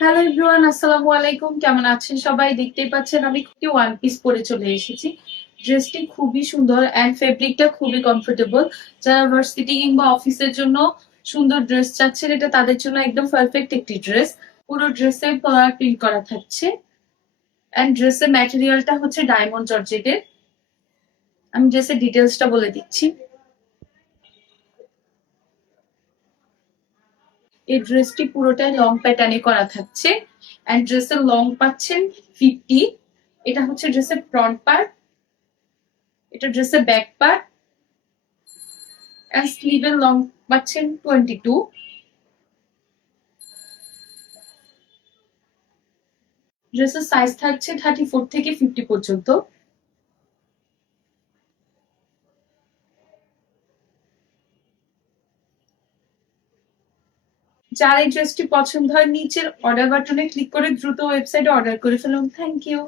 Hello everyone, আসসালামু আলাইকুম। কেমন আছেন সবাই? দেখতেই পাচ্ছেন আমি খুবই ওয়ান পিস পরে চলে এসেছি। ড্রেসটি খুবই সুন্দর অ্যান্ড ফেব্রিকটা খুবই কমফোর্টেবল। যারা ভার্সিটি কিংবা অফিসের জন্য সুন্দর ড্রেস চাচ্ছেন, এটা তাদের জন্য একদম পারফেক্ট একটি ড্রেস। পুরো ড্রেসে ফ্লোরাল প্রিন্ট করা থাকছে অ্যান্ড ড্রেসের ম্যাটেরিয়ালটা হচ্ছে ডায়মন্ড জর্জেটের। আমি ড্রেসের ডিটেলসটা বলে দিচ্ছি। এই ড্রেসটি পুরোটাই লং প্যাটার্নে করা থাকছে অ্যান্ড ড্রেসের লং পাচ্ছেন 50। এটা হচ্ছে ড্রেসের ফ্রন্ট পার্ট, এটা ড্রেসের ব্যাক পার্ট অ্যান্ড স্লিভের লং পাচ্ছেন 22। ড্রেসের সাইজ থাকছে 34 থেকে 50 পর্যন্ত। যার এই ড্রেসটি পছন্দ হয় নিচের অর্ডার বাটনে ক্লিক করে দ্রুত ওয়েবসাইটে অর্ডার করে ফেলুন। Thank you.